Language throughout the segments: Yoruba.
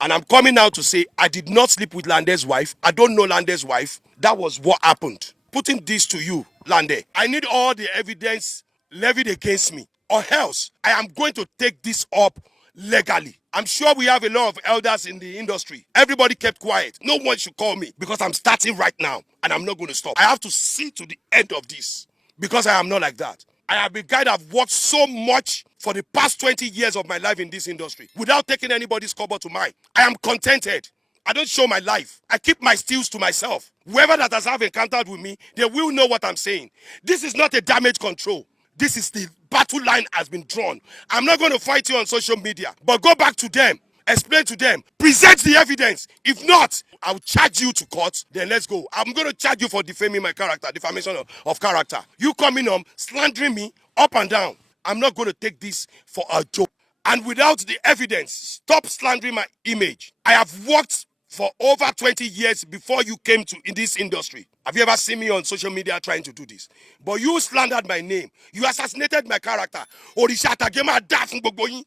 And I'm coming now to say I did not sleep with Lande's wife. I don't know Lande's wife. That was what happened. Putting this to you, Lande, I need all the evidence levied against me, or else I am going to take this up legally. I'm sure we have a lot of elders in the industry. Everybody kept quiet. No one should call me because I'm starting right now and I'm not going to stop. I have to see to the end of this because I am not like that. I have been guy that have worked so much for the past 20 years of my life in this industry without taking anybody's cover to mine. I am contented. I don't show my life. I keep my steals to myself. Whoever that has have encountered with me, they will know what I'm saying. This is not a damage control. This is the battle line has been drawn. I'm not going to fight you on social media, but go back to them. Explain to them. Present the evidence. If not, I'll charge you to court. Then let's go. I'm going to charge you for defaming my character, defamation of character. You coming slandering me up and down. I'm not going to take this for a joke. And without the evidence, stop slandering my image. I have worked for over 20 years before you came to in this industry. Have you ever seen me on social media trying to do this? But you slandered my name. You assassinated my character. Gbogbo Yín.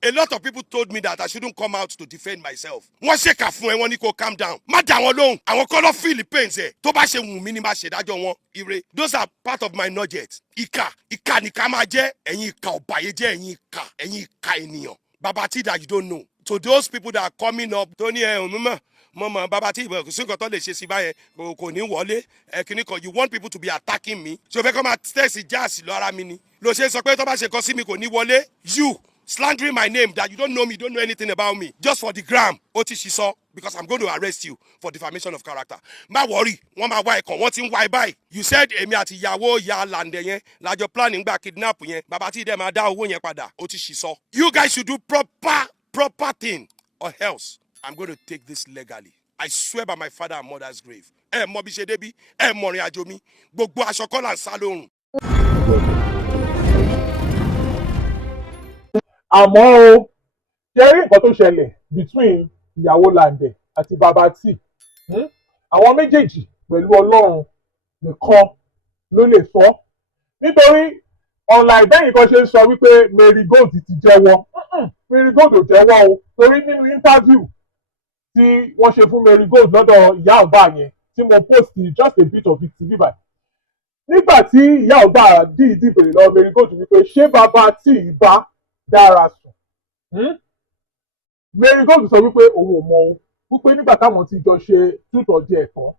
A lot of people told me that I shouldn't come out to defend myself. Wọ́n ṣèkà fún ẹ, wọ́n ní kó calm down. Má dá wọn lóhùn. Àwọn kọ́ ló feel the pain ẹ̀. Tó bá ṣe wù mí ni má ṣe dájọ́ wọn. Ire. Those are part of my nugget. Ìkà ni ká máa jẹ́. Ẹ̀yin ìkà ọ̀bàyéjẹ́, ẹ̀yin ìkà ènìyàn. Babati that you don't know. To those people that are coming up, Tony Mama Babati, you want people to be attacking me. So if I come at test jazz Laura Mini. You slandering my name that you don't know me, don't know anything about me, just for the gram. Otishiso, because I'm going to arrest you for defamation of character. Ma worry, one my wife, one thing why buy. You said Emi ati Ìyàwó ya Lande yen, like you're planning back kidnap yen, Babati dem ada owo yen pada. Otishiso. You guys should do proper thing, or else I'm going to take this legally. I swear by my father and mother's grave. Mobi Shedebi, Mori Ajomi, Gbogbo Asokola Salon. Àmọ́ o, ṣe rí nǹkan tó ṣẹlẹ̀ between ìyàwó Lande àti Babati. Àwọn méjèèjì pẹ̀lú Ọlọ́run nìkan ló lè sọ. Nítorí online bẹ́yìn kan ṣe ń sọ wípé Mary Gold ti jẹ́wọ́. Mary Gold ò jẹ́wọ́ o. Torí nínú interview tí wọ́n ṣe fún Mary Gold lọ́dọ̀ Ìyàwó yẹn tí mo post just a bit of it ti bíbà. Nígbà tí Ìyàwó dìídì bèrè lọ Mary Gold wípé ṣé Babati bá dára sùn. Mary Gold sọ wípé òun ò mọ o wípé nígbà táwọn ti jọ ṣe tútọ̀jẹ ẹ̀tàn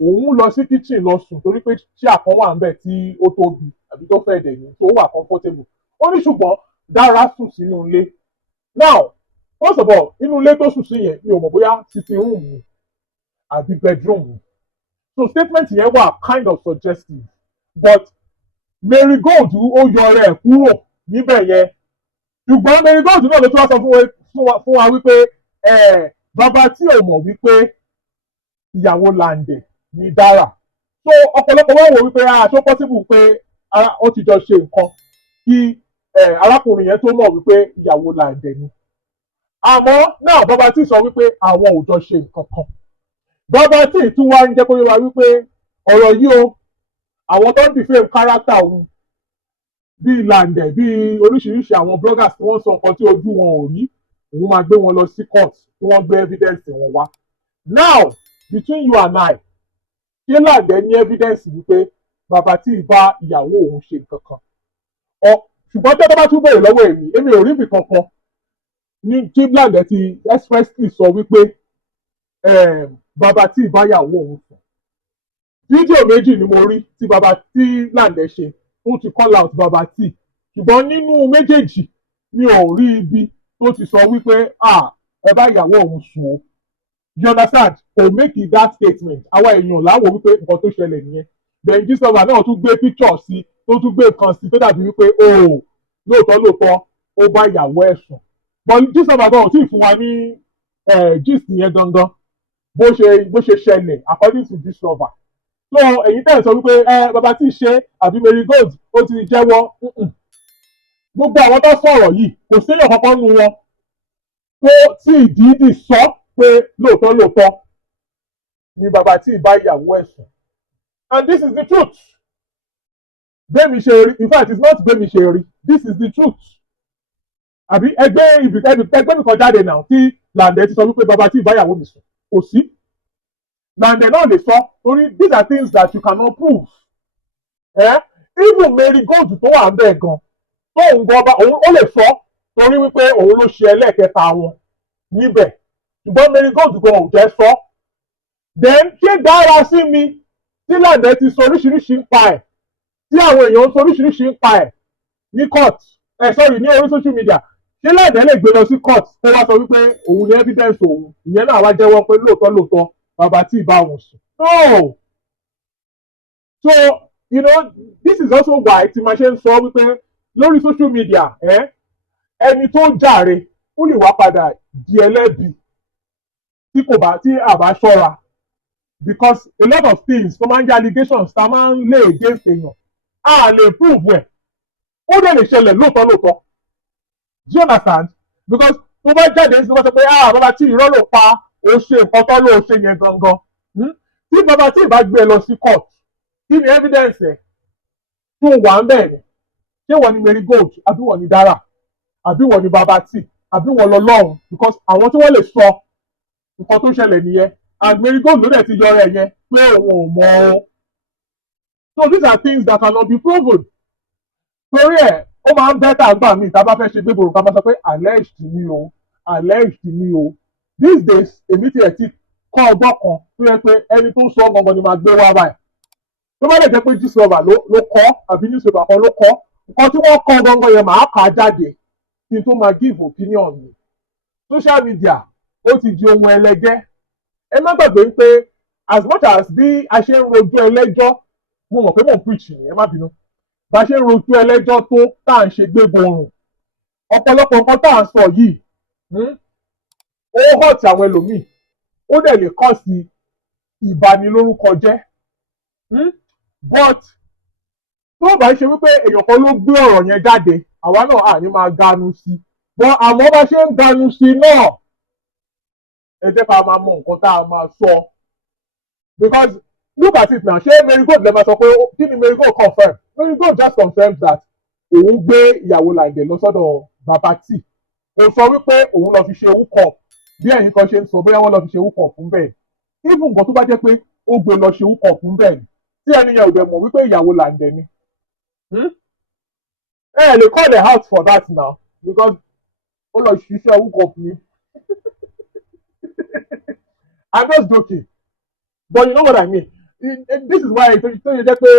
òun lọ sí kitchen lọ sùn torí pé ṣé àkàn wà ń bẹ̀ tí ó tóbi àbí tó fẹ́ dẹ̀ ní tó wà comfortable. Ó ní ṣùgbọ́n dára sùn sínú ilé. Now first of all inú ilé tó sùn sí yẹn mi ò mọ̀ bóyá sitting room ni àbí bedroom ni. So statement yẹn wà kind of suggestive but Mary Gold ó yọ rẹ̀ kúrò níbẹ̀ yẹn. Ṣùgbọ́n Mary Gold náà ló tún wá sọ fún wa wípé Babati ò mọ̀ wípé ìyàwó Lande ní dára. So ọ̀pọ̀lọpọ̀ wọ́n wò wípé ṣó possible pé ó ti jọ ṣe nǹkan kí arákùnrin yẹn tó mọ̀ wípé ìyàwó Lande ni. Àmọ́ náà Babati sọ wípé àwọn ò jọ ṣe nǹkan kan. Babati tún wá ń jẹ́ kó yé wa wípé ọ̀rọ̀ yìí o àwọn tó ń defame character òun bíi Lande bíi oríṣiríṣi àwọn bloggers tí wọ́n sọ nǹkan tí ojú wọn ò rí òun máa gbé wọn lọ sí court tí wọ́n gbé evidence wọn wá. Now between you and I ṣé Lande ní evidence wípé Babati bá ìyàwó òun ṣe nǹkan kan. Ṣùgbọ́n tí wọ́n bá tún bẹ̀rẹ̀ lọ́wọ́ èmi ò rí ibì kankan ní tí Lande ti expressly sọ wípé Babati bá ìyàwó òun sùn. Fídíò méjì ni mo rí tí Lande ṣe ó ti call out Babati ṣùgbọ́n nínú méjèèjì mi ò rí ibi tó ti sọ wípé ẹ bá ìyàwó òun sùn o. You understand? To make that statement àwa èèyàn láwọ̀ wípé nǹkan tó ṣẹlẹ̀ nìyẹn. Then Gbogbo náà tún gbé picture sí tó tún gbé nǹkan sí tó dàbí wípé lóòótọ́ ó bá ìyàwó ẹ̀ sùn. But Gbogbo náà ò tí ì fún wa ní gist yẹn gangan bó ṣe ṣẹlẹ̀ according to Gbogbo. So èyí tẹ̀ sọ wípé Babati ṣe àbí Mary Gold ó ti jẹ́wọ́. Gbogbo àwọn tó sọ̀rọ̀ yìí kò séèyàn kankan nu wọn tó tí ìdídì sọ pé lóòótọ́ ni Babati bá ìyàwó ẹ̀ sùn. And this is the truth. Bẹ́ẹ̀mi ṣe rí, in fact it's not bẹ́ẹ̀mi ṣe rí, this is the truth. àbí ẹgbẹ́ mi kan jáde náà tí Lande ti sọ wípé bàbá tí ìbáyàwó mi sùn kò sí. Lande náà lè sọ torí these are things that you cannot prove. Even Mary Gold tó wà ń bẹ̀ gan tóun gan bá òun ó lè sọ torí wípé òun ló ṣe ẹlẹ́ẹ̀kẹta wọn níbẹ̀ ṣùgbọ́n Mary Gold gan ò jẹ́ sọ. Then ṣé dára sí mi tí Lande ti sọ oríṣiríṣi ń pa ẹ̀ tí àwọn èèyàn ń sọ oríṣiríṣi ń pa ẹ̀ ní court sorry ní orí social media ṣé Lande lè gbé lọ sí court kó wá sọ wípé òun ní evidence òun ìyẹn náà wá jẹ́wọ́ pé lóòótọ́ bàbá tí ì bá òun sùn. No. So this is also why tí ma ṣe ń sọ wípé lórí social media ẹni tó ń jàre ó lè wá padà di ẹlẹ́bi tí a bá ṣọ́ra because a lot of things tó máa ń jẹ́ allegations tá a máa ń lé against èèyàn a lè prove ẹ̀ ó dẹ̀ lè ṣẹlẹ̀ lóòótọ́ do you understand because tó bá jáde sí wọ́n sọ pé bàbá tí irọ́ ló pa ó ṣe nǹkan tó ló ṣe yẹn gangan tí bàbá tí ì bá gbé ẹ lọ sí court kí ni evidence ẹ̀ tó wà ń bẹ̀rẹ̀ ṣé wọ́n ní Mary Gold àbí wọ́n ní Dara àbí wọ́n ní bàbá tí àbí wọ́n lọ lọ́run because àwọn tí wọ́n lè sọ nǹkan tó ṣẹlẹ̀ nìyẹn and Mary Gold ló dẹ̀ ti yọra ẹ̀ yẹn pé òun ò mọ̀ ọ́. So these are things that cannot be proven. Torí ẹ̀ ó máa ń bẹ́tà gbà mí tá a bá fẹ́ ṣe gbégbòrò ká máa sọ pé alleged ni o these days èmi tiẹ̀ ti kọ́ ọgbọ́n kan tó yẹ pé ẹni tó ń sọ gangan ni máa gbé wá báyìí tó bá lè jẹ́ pé Gbogbo ló kọ́ àbí newspaper kan ló kọ́ nǹkan tí wọ́n kọ́ gangan yẹn máa kà á jáde kí n tó máa give opinion mi. Social media ó ti di ohun ẹlẹgẹ́ ẹ má gbàgbé pé as much as bí a ṣe ń rojú ẹlẹ́jọ́ mo mọ̀ pé mò ń preach ni ẹ má bínú bá a ṣe ń rojú ẹlẹ́jọ́ tó tá à ń ṣe gbégbòrùn ọ̀pọ̀lọpọ̀ nǹkan tá à ń sọ yìí ó hurt àwọn ẹlòmíì ó dẹ̀ lè kọ́ sí ìbanilórúkọ jẹ́ but tó bá ṣe wípé èèyàn kan ló gbé ọ̀rọ̀ yẹn jáde àwa náà à ní máa ganu sí but àmọ́ bá ṣe ń ganu sí náà ẹ jẹ́ ká máa mọ nǹkan tá a máa sọ because look at it now ṣé Mary Gold lè máa sọ pé kí ni Mary Gold confirm Mary Gold just confirms that òun gbé ìyàwó Lande lọ sọ́dọ̀ bàbá tí kò sọ wípé òun lọ fi ṣe wúkọ̀ bí ẹ̀yin kan ṣe ń sọ bóyá wọ́n lọ fi ṣe wúkọ̀ fún bẹ́ẹ̀ even nǹkan tó bá jẹ́ pé ó gbé lọ ṣe wúkọ̀ fún bẹ́ẹ̀ tí ẹni yẹn ò dẹ̀ mọ̀ wípé ìyàwó Lande ni lè call the house for that now because ó lọ ṣiṣẹ́ wúkọ̀ fún mi. I'm just joking but you know what I mean this is why tó yẹ jẹ́ pé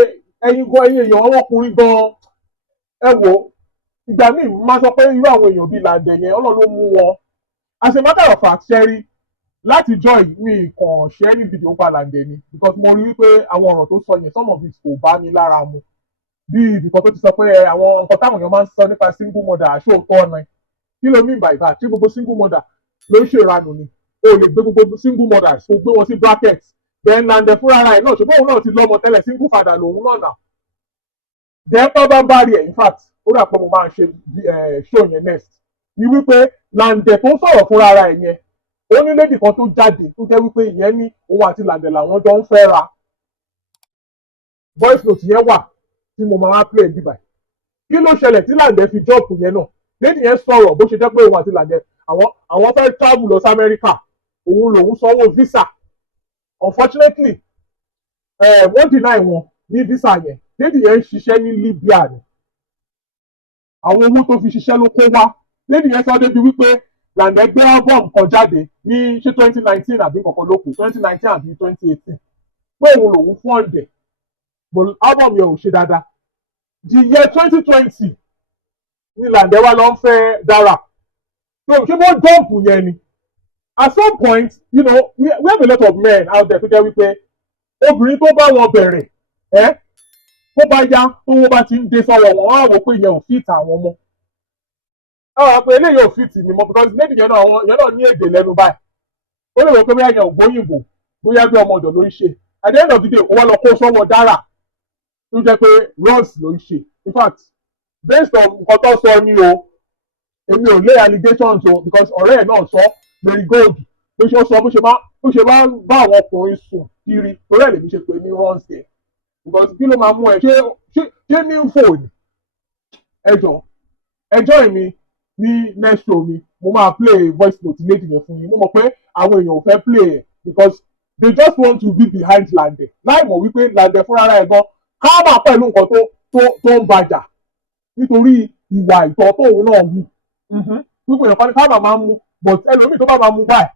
ẹ̀yin èèyàn ọmọkùnrin gan ẹ wò ìgbà míì máa sọ pé irú àwọn èèyàn bíi Lande yẹn Ọlọ́run ló mú wọn as a matter of fact ṣẹ́rí láti joy mi kàn share ní fídíò pa Lande ni because mo rí wípé àwọn ọ̀rọ̀ tó sọ yẹn some of it kò bá mi lára mu bí ibìkan tó ti sọ pé àwọn nǹkan táwọn èèyàn máa ń sọ nípa single mother àṣòótọ́ ọ̀nà kí ló mean by that tí gbogbo single mother ló ń ṣèranù ni o lè gbé gbogbo single mothers kó gbé wọn sí bracket then Lande fúnra ẹ̀ náà ṣùgbọ́n òun náà ti lọ́mọ tẹ́lẹ̀ single father lòun náà nà then bá bá rí ẹ̀ in fact ó dà pé mo máa ń ṣe show yẹn next ni wípé Lande tó ń sọ̀rọ̀ fúnra ẹ̀ yẹn ó ní lady kan tó jáde tó jẹ́ wípé ìyẹn ní òun àti Lande làwọn jọ ń fẹ́ ra voice note yẹn wà tí mo máa play bíbà kí ló ṣẹlẹ̀ tí Lande fi jọ́ọ̀pù yẹn náà lady yẹn sọ̀rọ̀ bó ṣe jẹ́ pé òun àti Lande àwọn fẹ́ travel lọ sí Amẹ́ríkà òun lòun sanwó visa unfortunately wọ́n deny wọn ní visa yẹn lady yẹn ń ṣiṣẹ́ ní Libya ni àwọn owó tó fi ṣiṣẹ́ ló kó wá lady yẹn sọ débi wípé Lande gbé album kan jáde ní ṣé 2019 àbí kankan ló kù 2019 àbí 2018 pé òun lòun fún ọ̀dẹ̀ but album yẹn ò ṣe dáadáa the year 2020 ni Lande wá lọ ń fẹ́ Dara so ṣé wọ́n jọ́ǹpù yẹn ni at some point we have a lot of men out there tó jẹ́ wípé obìnrin tó bá wọn bẹ̀rẹ̀ tó bá yá tó wọ́n bá ti ń dé sọ́wọ́ wọn á wò pé ìyẹn ò fit àwọn ọmọ pé eléyìí ò fit mi mọ́ because lady yẹn náà ní èdè lẹ́nu báyìí ó lè wò pé bóyá yẹn ò gbóyìnbó bóyá bí ọmọ ọ̀dọ̀ ló ń ṣe at the end of the day ó wá lọ kó sọ́wọ́ Dara tó jẹ́ pé runs ló ń ṣe in fact based on nǹkan tó sọ ni o èmi ò lé allegations o because ọ̀rẹ́ ẹ̀ náà sọ Mary Gold bó ṣe sọ bó ṣe máa ń bá àwọn ọkùnrin sùn kiri torí ẹ̀ lèmi ṣe pé ní runs yẹn because kí ló máa mú ẹ ṣé ní fóònù ẹjọ́ èmi ní next show mi mo máa play voice note lady yẹn fún yín mo mọ̀ pé àwọn èèyàn ò fẹ́ play ẹ̀ because they just want to be behind Lande láì mọ̀ wípé Lande fúnra rẹ̀ gan káàmà pẹ̀lú nǹkan tó ń bàjà nítorí ìwà ìtọ́ tóun náà wù pípé nǹkan ní káàmà máa ń mú but ẹlòmíì tó bá máa mú báyìí